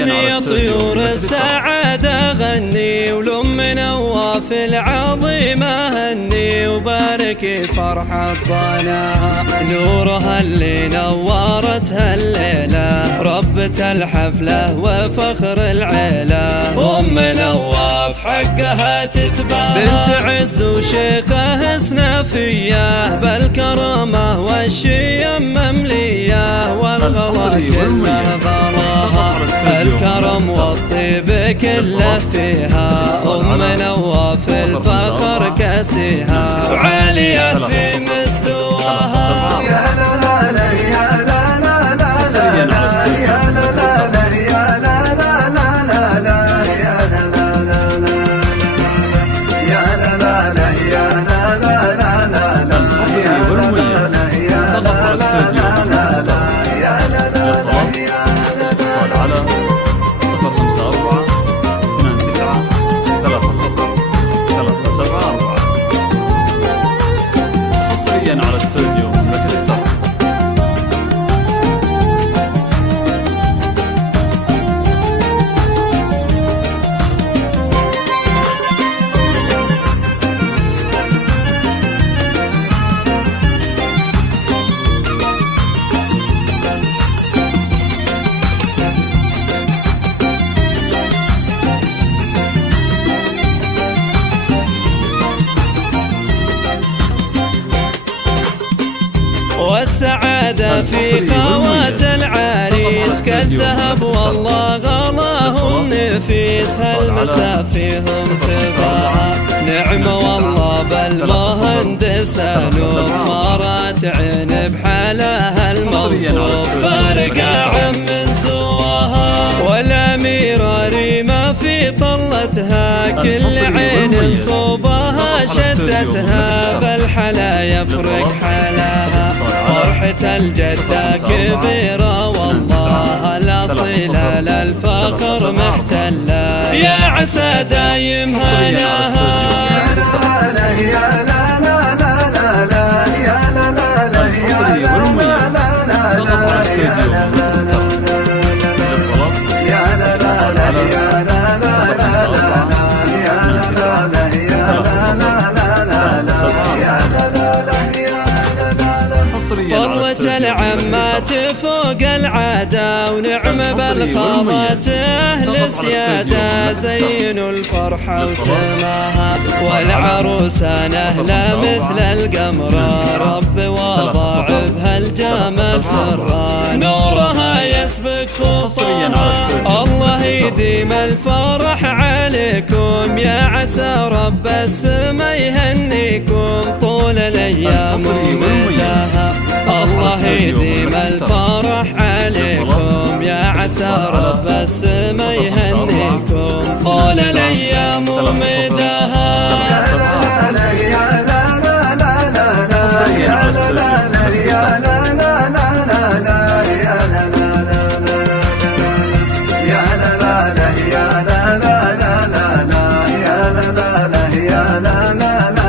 غني طيور السعادة غني، ولم نواف العظيمة هني، وباركي فرحة ضناها نورها اللي نورتها الليلة، ربة الحفلة وفخر العيلة. أم نواف حقها تتباهى، بنت عز وشيخة سنافية، بالكرامة والشيم مملية، والغلا كله غلاها، الكرم والطيب كله فيها. أم نواف الفخر كاسيها، عالية في مستواها. يا لا لا لا يا لا لا لا يا لا لا لا يا لا لا لا يا لا لا لا يا لا لا لا يا لا لا لا يا لا لا لا الحصري والمميز ضغط الاستوديو اتصال على 054 29 30 374 حصريا على استوديو مملكة الدرب. والسعادة في خوات العريس كالذهب والله غلاهم نفيس، هالمسا فيهم تباهى نعمة والله بالمهندس ألوف، مرات عين بحالها الموصوف فارقة عن من سواها، والأميرة ريمة في طلتها كل عين صوبها شدتها، بالحلا يفرق حالها فرحة الجدة كبيرة والله الأصيلة للفخر محتلة، يا عسى دايم هناها. يا لا لا يا لا لا لا لا يا لا لا لا الحصري والمميز ضغط على استوديو يا لا لا لا يا لا لا طرت العمات فوق العادة، ونعم بالخالات أهل سيادة، زينوا الفرحة وسماها، والعروسة نهلة مثل القمرة، رب وضع بها الجمال سرا، نورها يسبق خطاها، الله يديم الفرح عليكم، يا عسى رب السما يهنيكم طول الأيام ومداها، الله يديم الفرح عليكم، يا عسى رب السما يهنيكم طول الأيام ومداها. يا لا لا يا لا لا لا لا يا لا لا يا لا لا لا يا لا لا يا لا لا يا لا لا لا يا لا لا يا لا لا